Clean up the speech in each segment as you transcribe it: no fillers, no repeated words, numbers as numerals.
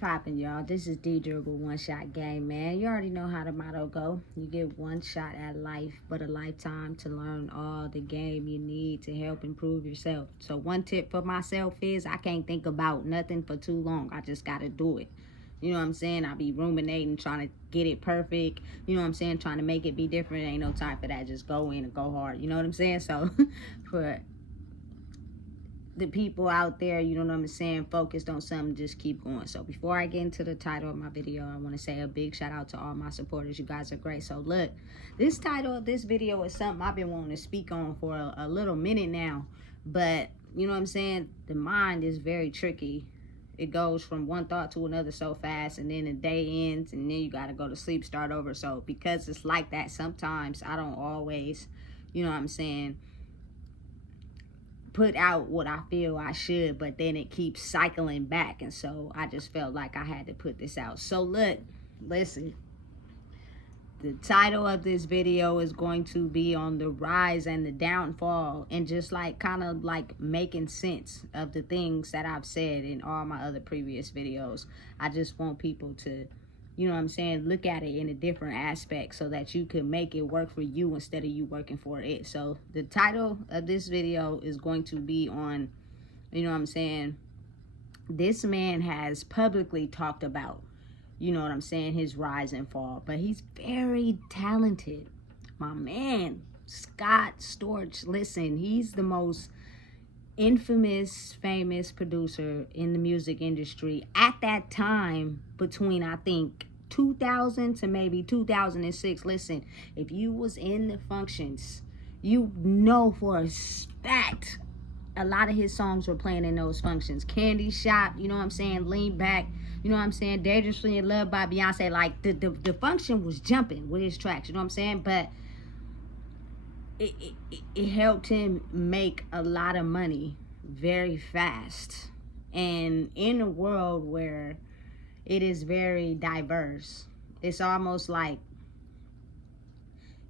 poppin', y'all? This is Deidre with One Shot Game, man. You already know how the motto go. You get one shot at life, but a lifetime to learn all the game you need to help improve yourself. So one tip for myself is I can't think about nothing for too long. I just gotta do it. You know what I'm saying? I be ruminating, trying to get it perfect. You know what I'm saying? Trying to make it be different. Ain't no time for that. Just go in and go hard. You know what I'm saying? So for the people out there, you know what I'm saying, focused on something, just keep going. So before I get into the title of my video, I want to say a big shout out to all my supporters. You guys are great. So look, this title of this video is something I've been wanting to speak on for a little minute now, but you know what I'm saying, the mind is very tricky. It goes from one thought to another so fast, and then the day ends, and then you got to go to sleep, start over. So because it's like that, sometimes I don't always, you know what I'm saying, put out what I feel I should, but then it keeps cycling back. And so I just felt like I had to put this out. So look, listen, the title of this video is going to be on the rise and the downfall, and just like kind of like making sense of the things that I've said in all my other previous videos. I just want people to, you know what I'm saying, look at it in a different aspect so that you can make it work for you instead of you working for it. So the title of this video is going to be on, you know what I'm saying, this man has publicly talked about, you know what I'm saying, his rise and fall, but he's very talented. My man, Scott Storch, listen, he's the most infamous, famous producer in the music industry at that time, between I think 2000 to maybe 2006. Listen, if you was in the functions, you know for a fact a lot of his songs were playing in those functions. Candy Shop, you know what I'm saying, Lean Back, you know what I'm saying, Dangerously in Love by Beyonce. Like the function was jumping with his tracks, you know what I'm saying? But it helped him make a lot of money very fast. And in a world where it is very diverse, it's almost like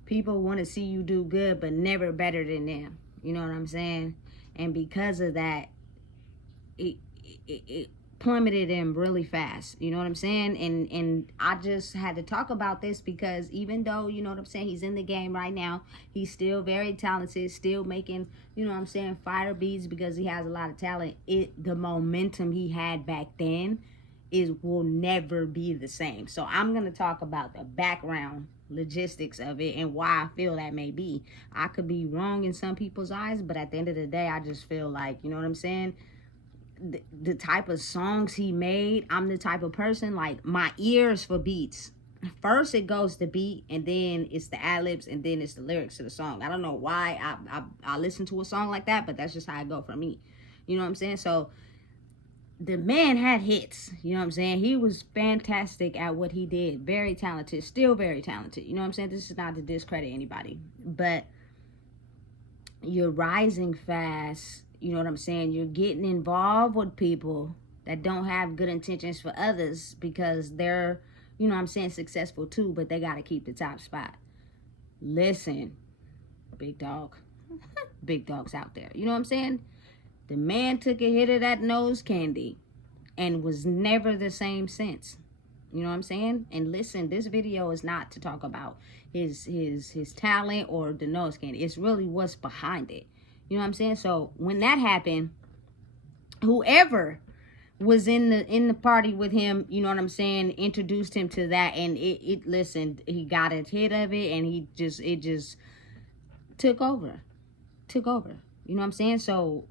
people want to see you do good but never better than them, you know what I'm saying? And because of that, it plummeted him really fast, you know what I'm saying? And I just had to talk about this because even though, you know what I'm saying, he's in the game right now, he's still very talented, still making, you know what I'm saying, fire beats because he has a lot of talent. The momentum he had back then will never be the same. So I'm going to talk about the background logistics of it and why I feel that may be. I could be wrong in some people's eyes, but at the end of the day, I just feel like, you know what I'm saying, the type of songs he made, I'm the type of person, like, my ears for beats, first it goes to beat, and then it's the ad-libs, and then it's the lyrics to the song. I don't know why I listen to a song like that, but that's just how it go for me, you know what I'm saying? So the man had hits, you know what I'm saying? He was fantastic at what he did, very talented, still very talented, you know what I'm saying? This is not to discredit anybody, but you're rising fast, you know what I'm saying? You're getting involved with people that don't have good intentions for others because they're, you know what I'm saying, successful too, but they got to keep the top spot. Listen, big dog, big dogs out there, you know what I'm saying? The man took a hit of that nose candy and was never the same since. You know what I'm saying? And listen, this video is not to talk about his talent or the nose candy. It's really what's behind it. You know what I'm saying? So when that happened, whoever was in the party with him, you know what I'm saying, introduced him to that, and listen, he got a hit of it, and it just took over. You know what I'm saying? So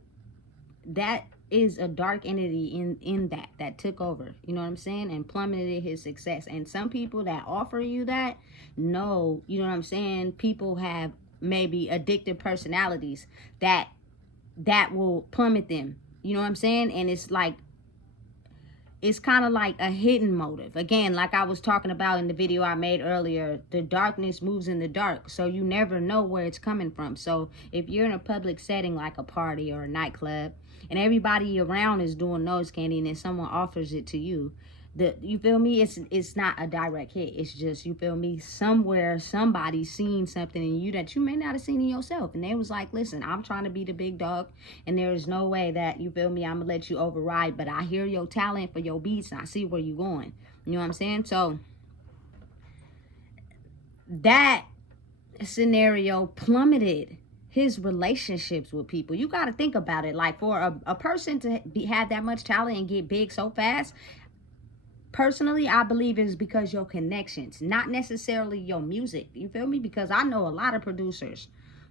that is a dark entity in that took over, you know what I'm saying, and plummeted his success. And some people that offer you that know, you know what I'm saying, people have maybe addictive personalities that will plummet them, you know what I'm saying? And it's like, it's kind of like a hidden motive. Again, like I was talking about in the video I made earlier, the darkness moves in the dark, so you never know where it's coming from. So if you're in a public setting like a party or a nightclub, and everybody around is doing nose candy, and then someone offers it to you, You feel me, it's not a direct hit. It's just, you feel me, somewhere somebody seen something in you that you may not have seen in yourself, and they was like, listen, I'm trying to be the big dog, and there is no way that, you feel me, I'm gonna let you override, but I hear your talent for your beats and I see where you going. You know what I'm saying? So that scenario plummeted his relationships with people. You got to think about it. Like, for a person to have that much talent and get big so fast, personally, I believe it's because your connections, not necessarily your music. You feel me? Because I know a lot of producers.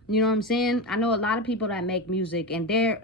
You know what I'm saying? I know a lot of people that make music, and they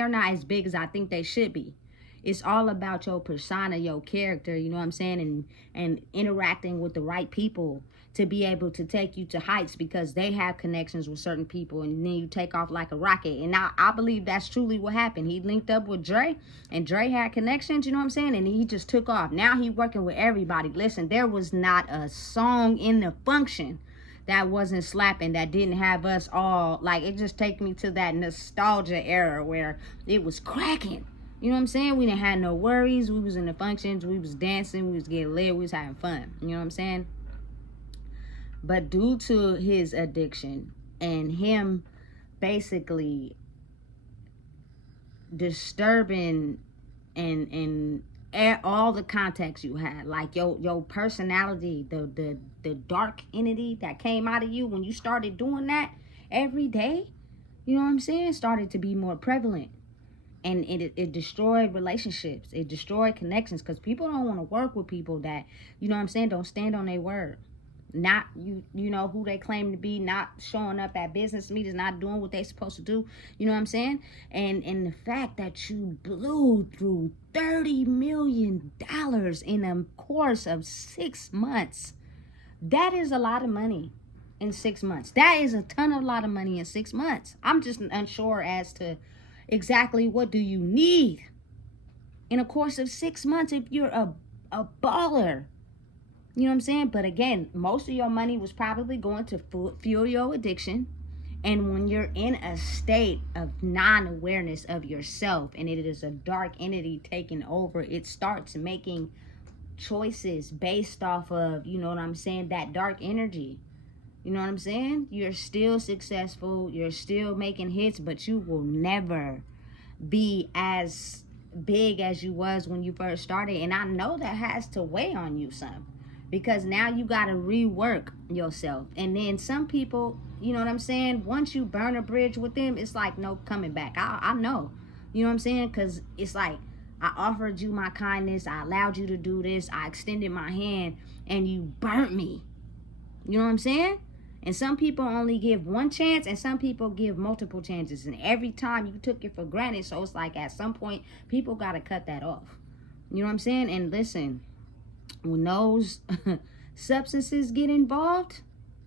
are not as big as I think they should be. It's all about your persona, your character, you know what I'm saying? And interacting with the right people to be able to take you to heights, because they have connections with certain people, and then you take off like a rocket. And I believe that's truly what happened. He linked up with Dre, and Dre had connections, you know what I'm saying? And he just took off. Now he working with everybody. Listen, there was not a song in the function that wasn't slapping, that didn't have us all, like, it just take me to that nostalgia era where it was cracking. You know what I'm saying? We didn't have no worries. We was in the functions. We was dancing. We was getting lit. We was having fun. You know what I'm saying? But due to his addiction and him basically disturbing and all the contacts you had, like your personality, the dark entity that came out of you when you started doing that every day, you know what I'm saying, started to be more prevalent. And it destroyed relationships. It destroyed connections, because people don't want to work with people that, you know what I'm saying, don't stand on their word. Not you know who they claim to be, not showing up at business meetings, not doing what they supposed to do. You know what I'm saying? And the fact that you blew through $30 million in a course of 6 months, that is a lot of money in 6 months. That is a lot of money in 6 months. I'm just unsure as to exactly what do you need in a course of 6 months if you're a baller. You know what I'm saying? But again, most of your money was probably going to fuel your addiction. And when you're in a state of non-awareness of yourself, and it is a dark entity taking over, it starts making choices based off of, you know what I'm saying, that dark energy. You know what I'm saying? You're still successful. You're still making hits, but you will never be as big as you was when you first started. And I know that has to weigh on you some, because now you got to rework yourself. And then some people, you know what I'm saying, once you burn a bridge with them, it's like no coming back. I know, you know what I'm saying, because it's like, I offered you my kindness, I allowed you to do this, I extended my hand, and you burnt me. You know what I'm saying? And some people only give one chance, and some people give multiple chances, and every time you took it for granted. So it's like, at some point, people got to cut that off. You know what I'm saying? And listen, when those substances get involved,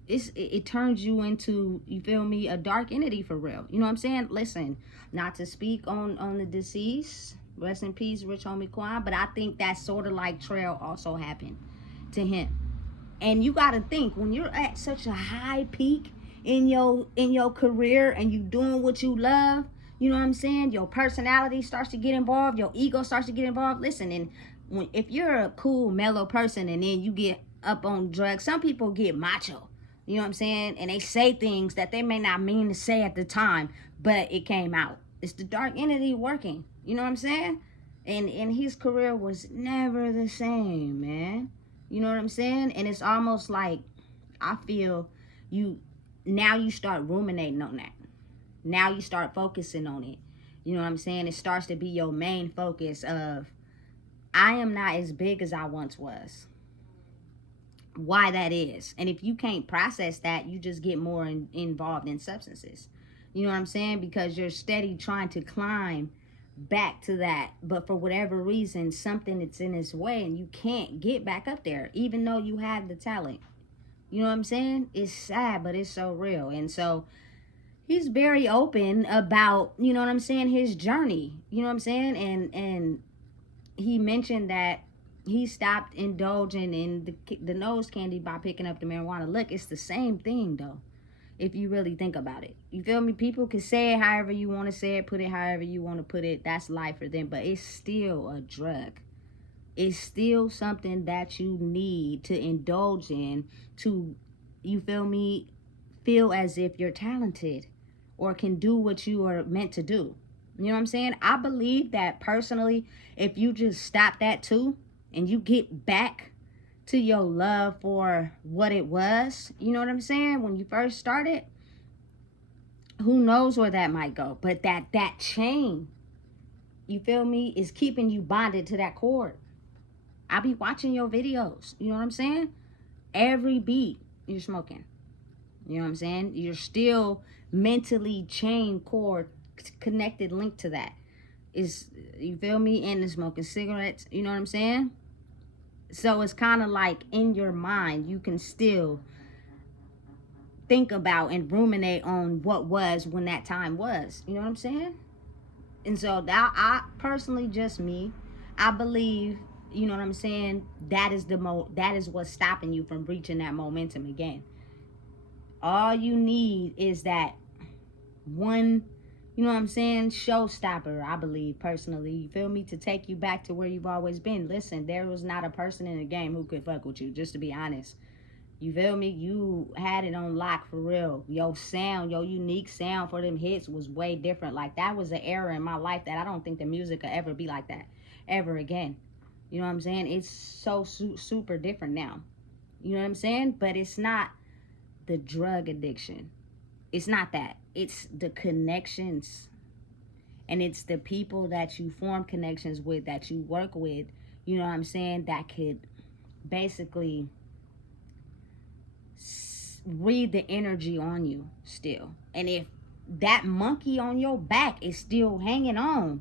it turns you into, you feel me, a dark entity for real. You know what I'm saying? Listen, not to speak on the deceased, rest in peace, Rich Homie Quan, but I think that sort of like trail also happened to him. And you got to think, when you're at such a high peak in your career, and you doing what you love, you know what I'm saying, your personality starts to get involved, your ego starts to get involved. Listen, and if you're a cool, mellow person, and then you get up on drugs, some people get macho, you know what I'm saying, and they say things that they may not mean to say at the time, but it came out. It's the dark entity working, you know what I'm saying? And his career was never the same, man. You know what I'm saying? And it's almost like, I feel you start ruminating on that. Now you start focusing on it. You know what I'm saying? It starts to be your main focus of, I am not as big as I once was. Why that is. And if you can't process that, you just get more involved in substances. You know what I'm saying? Because you're steady trying to climb back to that, but for whatever reason, something that's in its way, and you can't get back up there, even though you have the talent. You know what I'm saying? It's sad, but it's so real. And so he's very open about, you know what I'm saying, his journey. You know what I'm saying? And he mentioned that he stopped indulging in the nose candy by picking up the marijuana. Look, it's the same thing though, if you really think about it. You feel me? People can say it however you want to say it, put it however you want to put it. That's life for them, but it's still a drug. it's still something that you need to indulge in to, you feel me, feel as if you're talented or can do what you are meant to do. You know what I'm saying? I believe that personally, if you just stop that too and you get back to your love for what it was, you know what I'm saying, when you first started, who knows where that might go. But that chain, you feel me, is keeping you bonded to that cord. I be watching your videos, you know what I'm saying? Every beat you're smoking. You know what I'm saying? You're still mentally chained cord connected, linked to that. Is, you feel me? And the smoking cigarettes, you know what I'm saying? So it's kind of like in your mind, you can still think about and ruminate on what was when that time was. You know what I'm saying? And so that, I personally, just me, I believe, you know what I'm saying, that is that is what's stopping you from reaching that momentum again. All you need is that one, you know what I'm saying, showstopper, I believe, personally, you feel me, to take you back to where you've always been. Listen, there was not a person in the game who could fuck with you, just to be honest. You feel me? You had it on lock for real. Your sound, your unique sound for them hits was way different. Like, that was an era in my life that I don't think the music could ever be like that ever again. You know what I'm saying? It's so super different now. You know what I'm saying? But it's not the drug addiction. It's not that. It's the connections. And it's the people that you form connections with, that you work with, you know what I'm saying, that could basically read the energy on you still. And if that monkey on your back is still hanging on,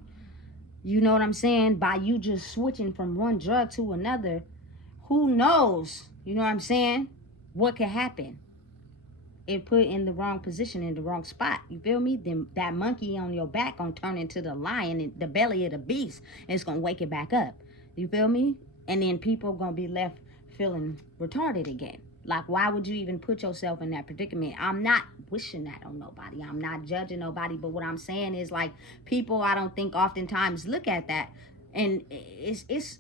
you know what I'm saying, by you just switching from one drug to another, who knows, you know what I'm saying, what could happen if put in the wrong position, in the wrong spot. You feel me? Then that monkey on your back gonna turn into the lion in the belly of the beast, and it's gonna wake it back up. You feel me? And then people gonna be left feeling retarded again. Like, why would you even put yourself in that predicament? I'm not wishing that on nobody. I'm not judging nobody. But what I'm saying is, like, people, I don't think oftentimes look at that. And it's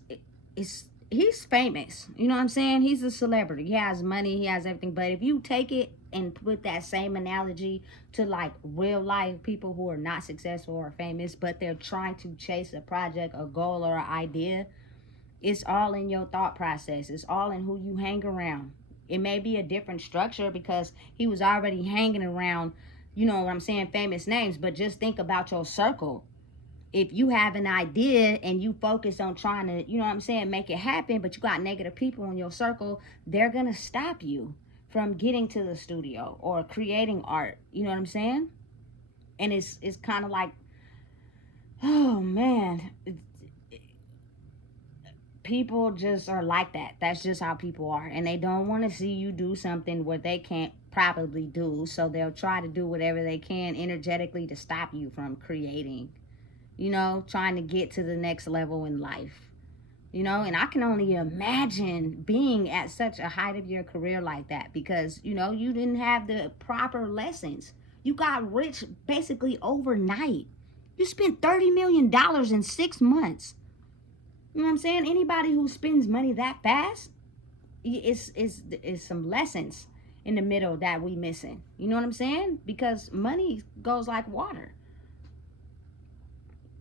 he's famous. You know what I'm saying? He's a celebrity. He has money. He has everything. But if you take it and put that same analogy to, like, real life people who are not successful or famous, but they're trying to chase a project, a goal, or an idea, it's all in your thought process. It's all in who you hang around. It may be a different structure because he was already hanging around, you know what I'm saying, famous names. But just think about your circle. If you have an idea and you focus on trying to, you know what I'm saying, make it happen, but you got negative people in your circle, they're going to stop you from getting to the studio or creating art. You know what I'm saying? And it's kind of like, oh man, people just are like that. That's just how people are. And they don't want to see you do something where they can't probably do. So they'll try to do whatever they can energetically to stop you from creating, you know, trying to get to the next level in life. You know, and I can only imagine being at such a height of your career like that because, you know, you didn't have the proper lessons. You got rich basically overnight. You spent $30 million in 6 months. You know what I'm saying? Anybody who spends money that fast, is some lessons in the middle that we missing. You know what I'm saying? Because money goes like water.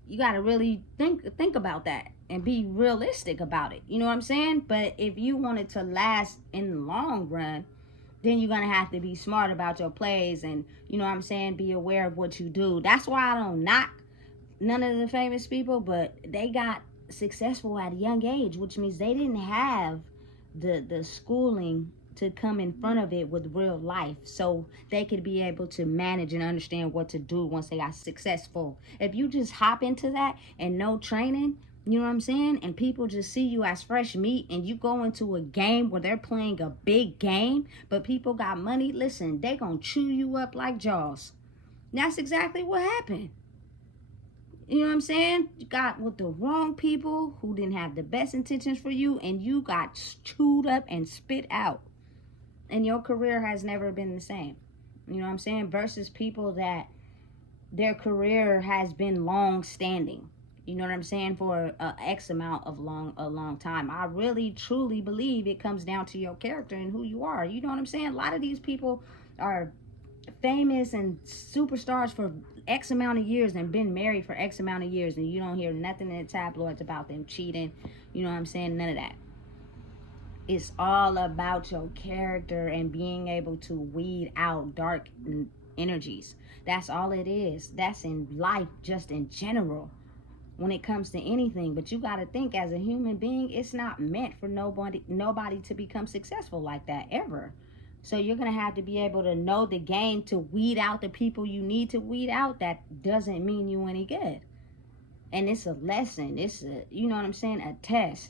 You got to really think about that and be realistic about it. You know what I'm saying? But if you want it to last in the long run, then you're going to have to be smart about your plays and, you know what I'm saying, be aware of what you do. That's why I don't knock none of the famous people, but they got successful at a young age, which means they didn't have the schooling to come in front of it with real life, so they could be able to manage and understand what to do once they got successful. If you just hop into that and no training, you know what I'm saying, and people just see you as fresh meat and you go into a game where they're playing a big game, but people got money, listen, they gonna chew you up like Jaws. That's exactly what happened. You know what I'm saying? You got with the wrong people who didn't have the best intentions for you, and you got chewed up and spit out. And your career has never been the same. You know what I'm saying? Versus people that their career has been long standing. You know what I'm saying? For X amount of a long time. I really truly believe it comes down to your character and who you are. You know what I'm saying? A lot of these people are famous and superstars for X amount of years and been married for X amount of years, and you don't hear nothing in the tabloids about them cheating. You know what I'm saying? None of that. It's all about your character and being able to weed out dark energies. That's all it is. That's in life, just in general, when it comes to anything. But you got to think, as a human being, it's not meant for nobody to become successful like that ever. So you're going to have to be able to know the game to weed out the people you need to weed out. That doesn't mean you any good. And it's a lesson. It's a, you know what I'm saying, a test.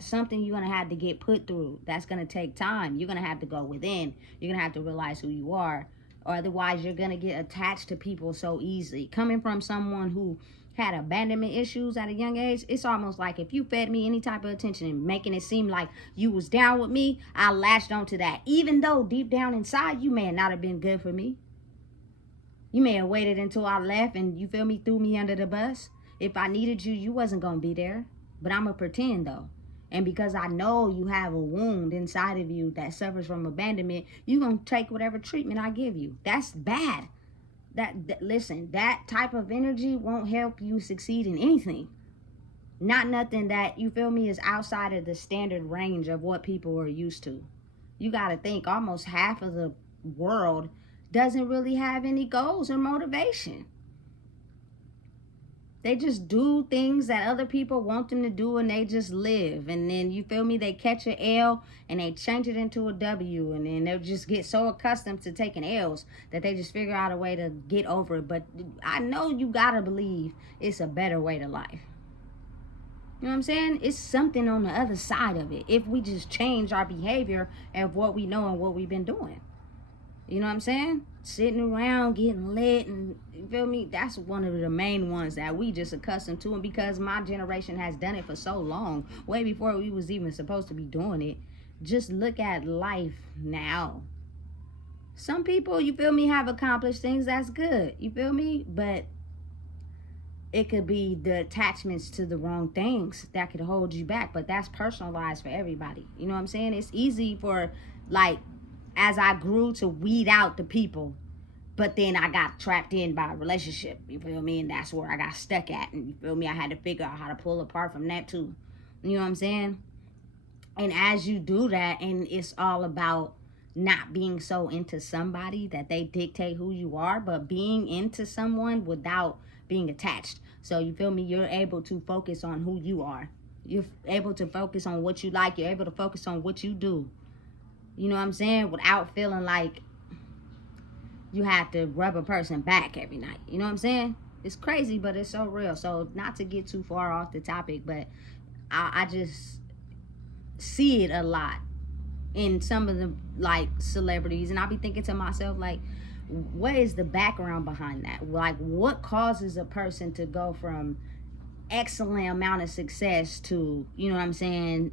Something you're going to have to get put through. That's going to take time. You're going to have to go within. You're going to have to realize who you are. Or otherwise, you're going to get attached to people so easily. Coming from someone who had abandonment issues at a young age, it's almost like if you fed me any type of attention and making it seem like you was down with me, I latched onto that. Even though deep down inside, you may not have been good for me. You may have waited until I left and, you feel me, threw me under the bus. If I needed you, you wasn't going to be there. But I'm going to pretend, though. And because I know you have a wound inside of you that suffers from abandonment, you're going to take whatever treatment I give you. That's bad. Listen, that type of energy won't help you succeed in anything. Not nothing that, you feel me, is outside of the standard range of what people are used to. You got to think almost half of the world doesn't really have any goals or motivation. They just do things that other people want them to do, and they just live. And then, you feel me, they catch an L and they change it into a W. And then they'll just get so accustomed to taking L's that they just figure out a way to get over it. But I know you gotta believe it's a better way to life. You know what I'm saying? It's something on the other side of it if we just change our behavior of what we know and what we've been doing. You know what I'm saying? Sitting around getting lit, and, you feel me, that's one of the main ones that we just accustomed to. And because my generation has done it for so long, way before we was even supposed to be doing it, just look at life now. Some people, you feel me, have accomplished things. That's good. You feel me? But it could be the attachments to the wrong things that could hold you back. But that's personalized for everybody. You know what I'm saying? It's easy for, like, as I grew to weed out the people, but then I got trapped in by a relationship, you feel me? And that's where I got stuck at, and, you feel me, I had to figure out how to pull apart from that too. You know what I'm saying? And as you do that, and it's all about not being so into somebody that they dictate who you are, but being into someone without being attached. So, you feel me, you're able to focus on who you are. You're able to focus on what you like. You're able to focus on what you do. You know what I'm saying? Without feeling like you have to rub a person back every night. You know what I'm saying? It's crazy, but it's so real. So, not to get too far off the topic, but I just see it a lot in some of the, like, celebrities. And I'll be thinking to myself, like, what is the background behind that? Like, what causes a person to go from excellent amount of success to, you know what I'm saying,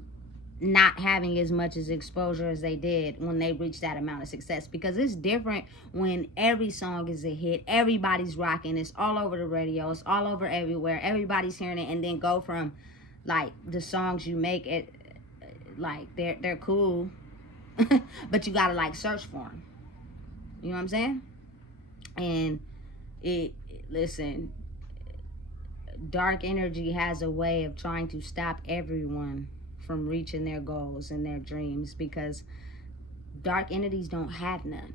not having as much as exposure as they did when they reached that amount of success? Because it's different when every song is a hit, everybody's rocking, it's all over the radio, it's all over everywhere, everybody's hearing it, and then go from, like, the songs you make, it, like, they're cool, but you gotta, like, search for them. You know what I'm saying? And listen, dark energy has a way of trying to stop everyone from reaching their goals and their dreams, because dark entities don't have none.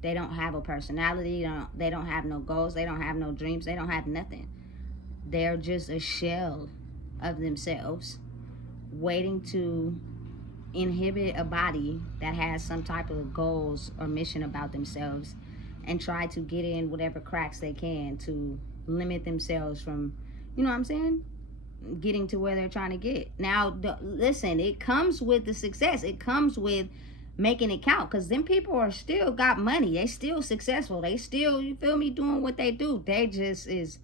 They don't have a personality. They don't have no goals. They don't have no dreams. They don't have nothing. They're just a shell of themselves waiting to inhibit a body that has some type of goals or mission about themselves, and try to get in whatever cracks they can to limit themselves from, you know what I'm saying, getting to where they're trying to get. Now, listen, it comes with the success. It comes with making it count, because them people are still got money. They still successful. They still, you feel me, doing what they do. They just is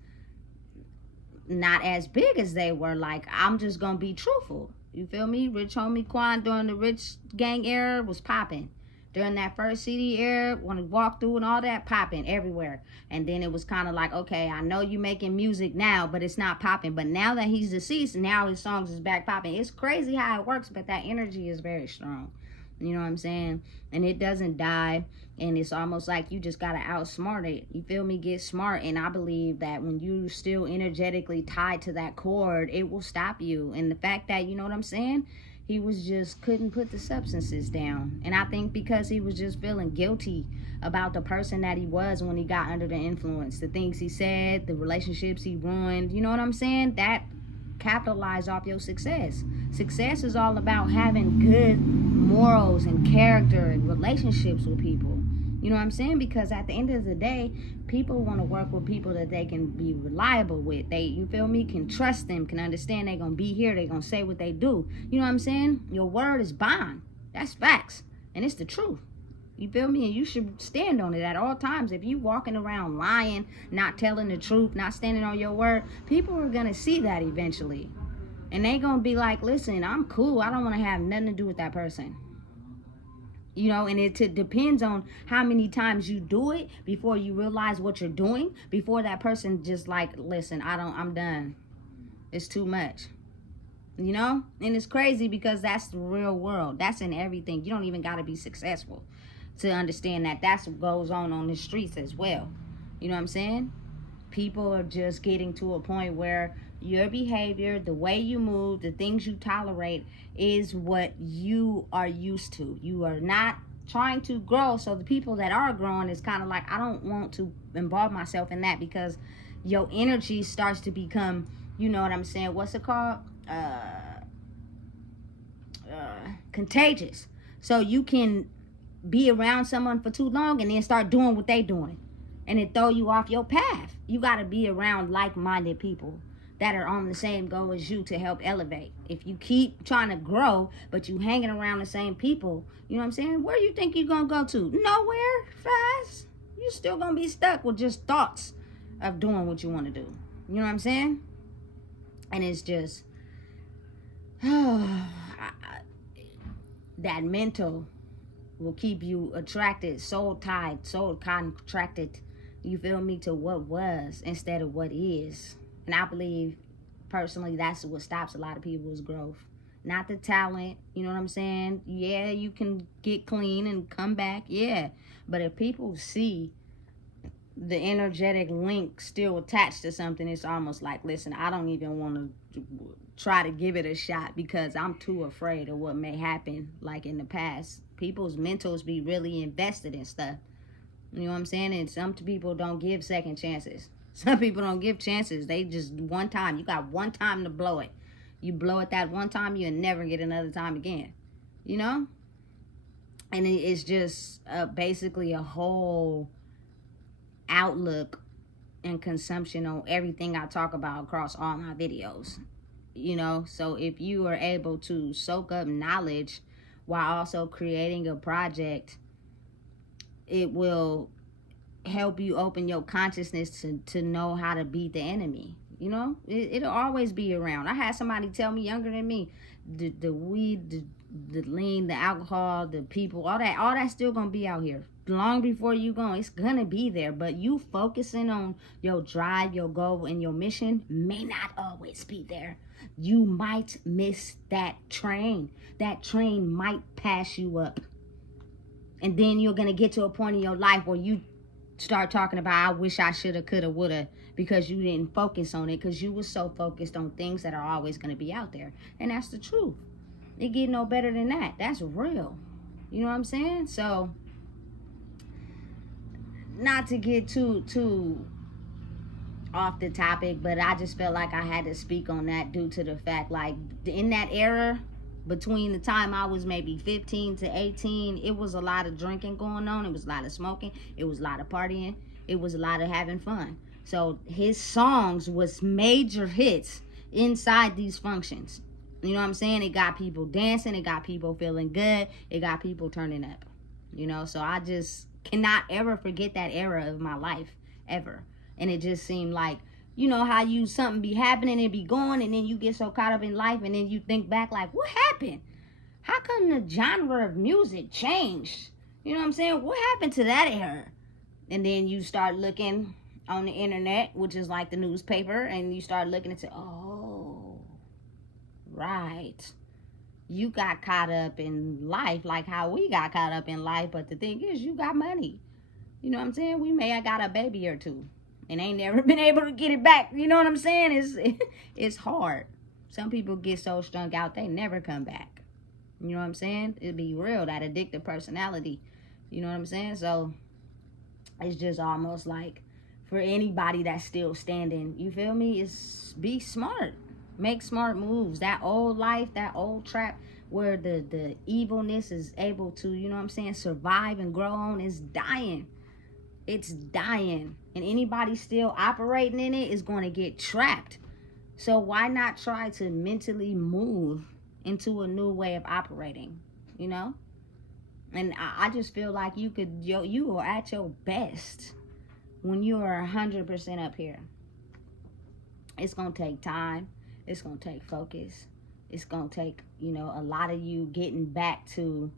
not as big as they were. Like, I'm just gonna be truthful. You feel me? Rich homie Quan during the rich gang era was popping. during that first CD era, when we walked through and all that, popping everywhere. And then it was kind of like, okay, I know you making music now, but it's not popping. But now that he's deceased, now his songs is back popping. It's crazy how it works, but that energy is very strong. You know what I'm saying? And it doesn't die. And it's almost like you just got to outsmart it. You feel me? Get smart. And I believe that when you still energetically tied to that cord, it will stop you. And the fact that, you know what I'm saying? He was just couldn't put the substances down. And I think because he was just feeling guilty about the person that he was when he got under the influence. The things he said, the relationships he ruined. You know what I'm saying? That capitalize off your success. Success is all about having good morals and character and relationships with people. You know what I'm saying? Because at the end of the day, people want to work with people that they can be reliable with. They, you feel me, can trust them, can understand they're going to be here, they're going to say what they do. You know what I'm saying? Your word is bond. That's facts. And it's the truth. You feel me? And you should stand on it at all times. If you walking around lying, not telling the truth, not standing on your word, people are going to see that eventually. And they going to be like, listen, I'm cool. I don't want to have nothing to do with that person. You know, and it depends on how many times you do it before you realize what you're doing, before that person just like, listen, I'm done. It's too much. You know? And it's crazy because that's the real world. That's in everything. You don't even got to be successful to understand that that's what goes on the streets as well. You know what I'm saying? People are just getting to a point where your behavior, the way you move, the things you tolerate is what you are used to. You are not trying to grow. So the people that are growing is kind of like, I don't want to involve myself in that, because your energy starts to become, you know what I'm saying? What's it called? Contagious. So you can be around someone for too long and then start doing what they doing, and it throw you off your path. You got to be around like-minded people that are on the same goal as you to help elevate. If you keep trying to grow, but you hanging around the same people, you know what I'm saying? Where you think you're going to go to? Nowhere fast. You still going to be stuck with just thoughts of doing what you want to do. You know what I'm saying? And it's just, that mental will keep you attracted, soul tied, soul contracted, you feel me, to what was instead of what is. And I believe, personally, that's what stops a lot of people's growth. Not the talent, you know what I'm saying? Yeah, you can get clean and come back, yeah. But if people see the energetic link still attached to something, it's almost like, listen, I don't even want to try to give it a shot because I'm too afraid of what may happen, like in the past. People's mentals be really invested in stuff. You know what I'm saying? And some people don't give second chances. Some people don't give chances. They just one time. You got one time to blow it. You blow it that one time, you'll never get another time again. You know? And it's just basically a whole outlook and consumption on everything I talk about across all my videos. You know? So if you are able to soak up knowledge while also creating a project, it will help you open your consciousness to know how to beat the enemy. You know, it'll always be around. I had somebody tell me younger than me, the weed, the lean, the alcohol, the people, all that still gonna be out here long before you go. It's gonna be there, but you focusing on your drive, your goal, and your mission may not always be there. You might miss that train. That train might pass you up, and then you're gonna get to a point in your life where you start talking about, I wish I shoulda, coulda, woulda, because you didn't focus on it, because you were so focused on things that are always going to be out there. And that's the truth. It get no better than that. That's real. You know what I'm saying? So, not to get too off the topic, but I just felt like I had to speak on that due to the fact, like, in that era, between the time I was maybe 15 to 18, it was a lot of drinking going on. It was a lot of smoking. It was a lot of partying. It was a lot of having fun. So his songs was major hits inside these functions. You know what I'm saying? It got people dancing. It got people feeling good. It got people turning up. You know, so I just cannot ever forget that era of my life, ever. And it just seemed like, you know how something be happening and be going, and then you get so caught up in life, and then you think back like, what happened? How come the genre of music changed? You know what I'm saying? What happened to that era? And then you start looking on the internet, which is like the newspaper, and you start looking and say, oh, right. You got caught up in life like how we got caught up in life, but the thing is, you got money. You know what I'm saying? We may have got a baby or two and ain't never been able to get it back. You know what I'm saying? It's hard. Some people get so strung out, they never come back. You know what I'm saying? It'd be real, that addictive personality. You know what I'm saying? So it's just almost like for anybody that's still standing, you feel me? It's be smart. Make smart moves. That old life, that old trap where the evilness is able to, you know what I'm saying, survive and grow on is dying. It's dying. And anybody still operating in it is going to get trapped. So why not try to mentally move into a new way of operating, you know? And I just feel like you are at your best when you are 100% up here. It's going to take time. It's going to take focus. It's going to take, you know, a lot of you getting back to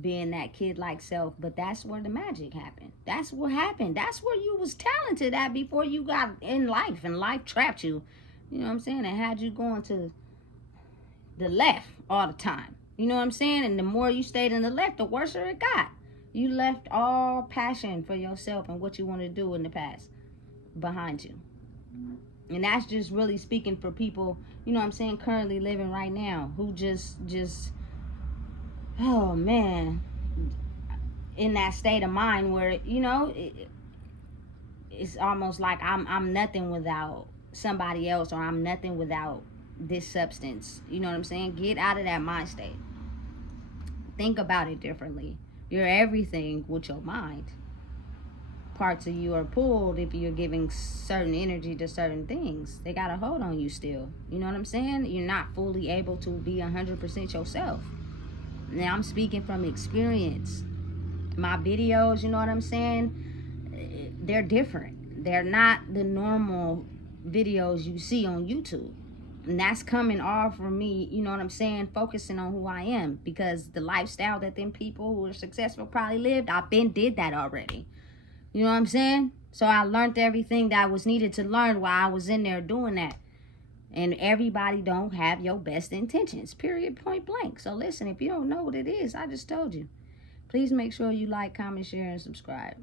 being that kid-like self. But that's where the magic happened. That's what happened. That's where you was talented at before you got in life. And life trapped you. You know what I'm saying? And had you going to the left all the time. You know what I'm saying? And the more you stayed in the left, the worse it got. You left all passion for yourself and what you want to do in the past behind you. And that's just really speaking for people, you know what I'm saying, currently living right now, who just oh man, in that state of mind where, you know, it's almost like I'm nothing without somebody else, or I'm nothing without this substance. You know what I'm saying? Get out of that mind state. Think about it differently. You're everything with your mind. Parts of you are pulled if you're giving certain energy to certain things. They got a hold on you still. You know what I'm saying? You're not fully able to be 100% yourself. Now, I'm speaking from experience. My videos, you know what I'm saying? They're different. They're not the normal videos you see on YouTube. And that's coming all from me, you know what I'm saying, focusing on who I am. Because the lifestyle that them people who are successful probably lived, I've been did that already. You know what I'm saying? So I learned everything that was needed to learn while I was in there doing that. And everybody don't have your best intentions, period, point blank. So listen, if you don't know what it is, I just told you. Please make sure you like, comment, share, and subscribe.